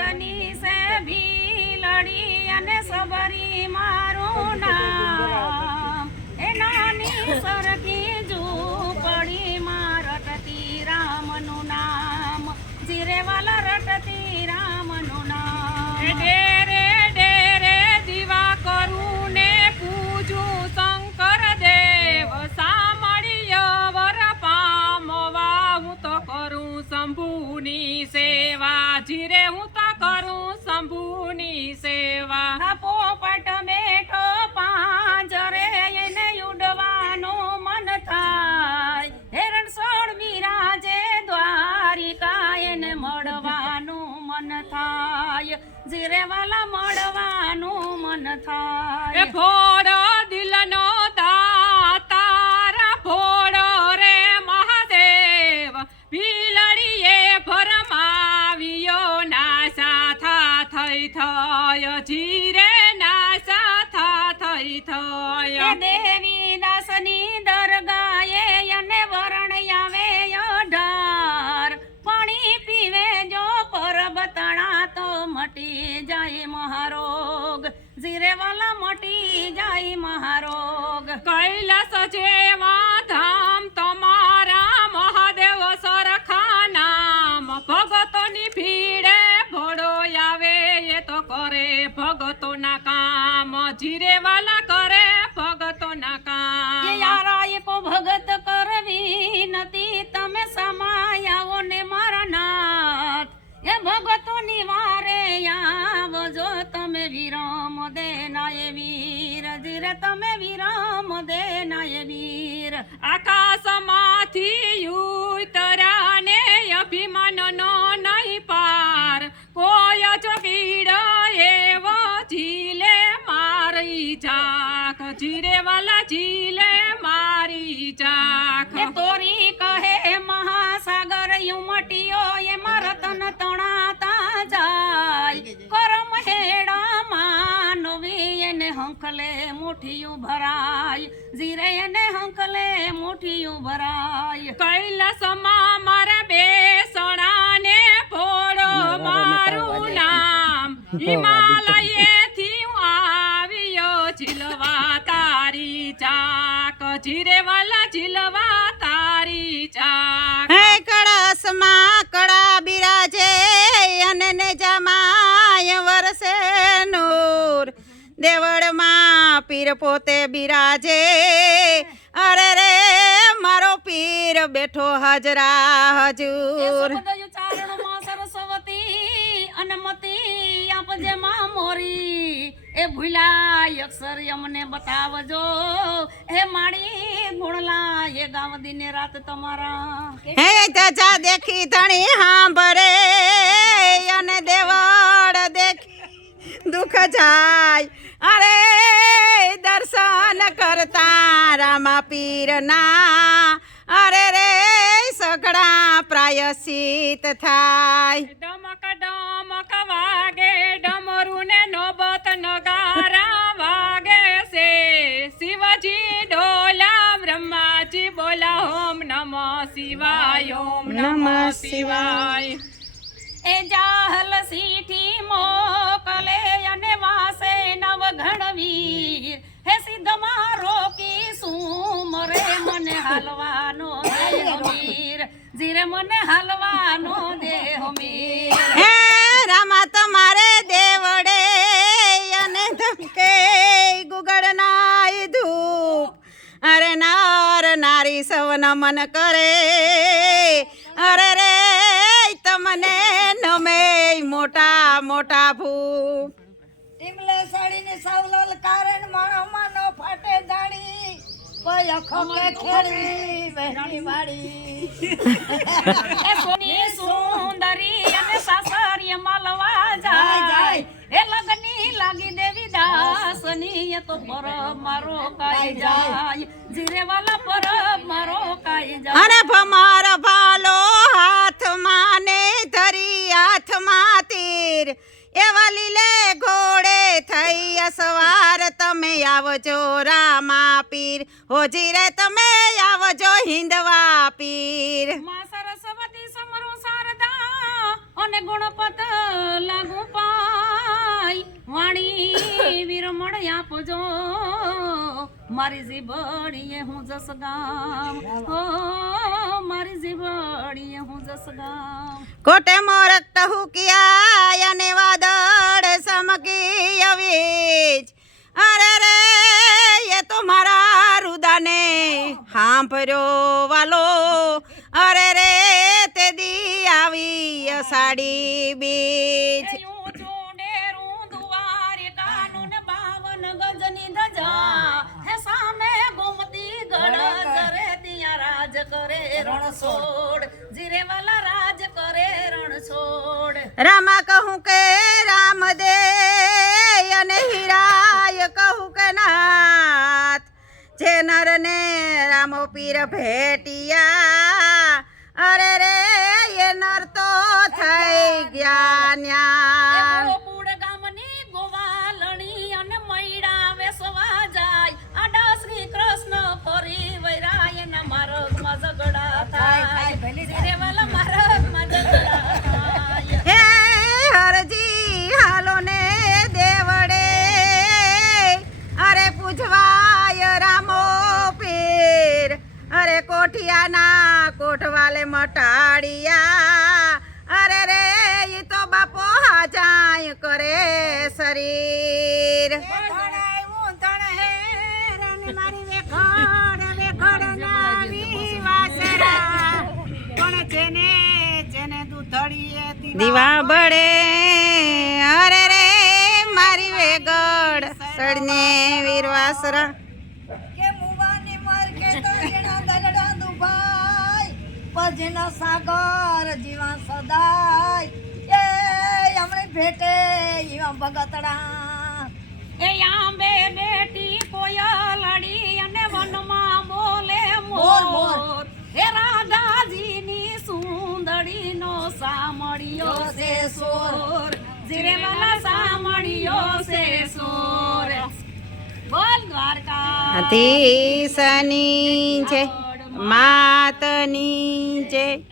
પત્ની સે ભીલડી અને સબરી મારું નામ. એ નાની સરખી ઝૂંપડી માં રટતી રામનું નામ. જીરેવાલા રટતી રામનું નામ. ડેરે ડેરે દીવા કરું પૂજું શંકર દેવ. સામળીય વર પામવા કરું શંભુની સેવા. શંભુની સેવા. પોપટ બેઠો પાંજરે એને ઉડવાનું મન થાય. હેરણ સોળ બિરાજે દ્વારિકા એને મળવાનું મન થાય. જીરેવાલા મળવાનું મન થાય. ફોડો દિલનો જીરેવાલા મટી જાય મહારોગ. કૈલાસ જેવા ધામ તમારા મહાદેવ સરખા નામ ભગતોની ભીડે ભોળો આવે એ તો કરે ભગતોના કામ. જીરેવાલા કરે ભગતોના કામ. યારા એકો ભગત ધીરે તમે વિરમ દેનાય વીર. આકાશમાંથી ઉતરાને અભિમાનનો નહીં પાર. કોઈ જોગીડ એવો ઝીલે મારી ચાખ જીરેવાલા ઝીલે મારી ચાક એ હંખલે મુઠિયું ભરાય. જીરે ને હંકલે મુઠિયું ભરાય. કૈલાસમાં મારા બેસણાને ફોડો. મારું નામ હિમાલયેથી હું આવ્યો. ચીલવા તારી ચાક. જીરેવાલા ચીલવા તારી ચાક. હે કળશમાં કળા બિરાજે. અને ને દેવળમાં પીર પોતે બિરાજે. અરે રે મારો પીર બેઠો હાજરા હજુર. સરસ્વતી અને આપજે માં મોરી. એ ભૂલા અક્ષર અમને બતાવજો. હે માડી ગુણલા એ ગાવ દિને રાત તમારા. હે ચાચા દેખી તણી હાંભરે અને દેવળ દેખી દુઃખ જાય. અરે દર્શન કરતા રામા પીરના. અરે રે સઘળા પ્રાયશ્ચિત થાય. ડમક ડમક વાગે ડમરું ને નોબત નગારા વાગે છે. શિવજી ડોલા બ્રહ્માજી બોલા ઓમ નમ શિવાય ઓમ નમ નમઃ શિવાય. એ જાહલ સીઠી હે સિદ્ધ મારો મને હાલવાનો દેહ મીર? જીરે મને હાલવાનો તમારે દેવડે અને ધમકે ગુગળ નાય ધૂપ. અરે નાર નારી સવન મન કરે સુંદરી અને સાસરિય મળવા જાય, જાય. જાય. એ લગની લાગી દેવી દાસની એ તો પરબ મારો કાઈ જાય જીરે વાલા પરબ મારો કાઈ જાય. આવજો રામા પીર. હોજી રે તમે આવજો હિન્દવા પીર. માં સરસ્વતી સમરો શારદા અને ગુણપત લાગુ પાય. વાણી વિરમણ આપજો. મારી જીવડીએ હું જસ ગામ. હો મારી જીવણીએ હું જસ ગામ. કોટે મોરક ટહુકિયા અને વાદળ સમકી અવીજ. અરે રે એ તો મારા રુદાને હાંભર્યો વાલો. અરે રે તે દી આવી અષાઢી બીજ. રામા કહું કે રામ દે અને હીરાય કે જે નરને રામો પીર ભેટિયા. અરે રે એ નર તો થઈ ગયા ન્યા કોઠવાલે મટાડિયા. અરે રે ઈ તો બાપો હાજાય કરે શરીર. દીવા બળે અરે રે મારી વેગડ સડને વીરવાસરા. પજનો સાગર જીવા સદાય. એ હમણે ભેટે ઈવા ભગતડા. એ આંબે બેટી કોયલડી અને વનમાં બોલે મોર, મોર. હે રાધાજીની સુંદરીનો સામળિયો છે સોર. જીરે વાલા સામળિયો છે સોર. બોલ દ્વારકા. ધીસની છે. માતની છે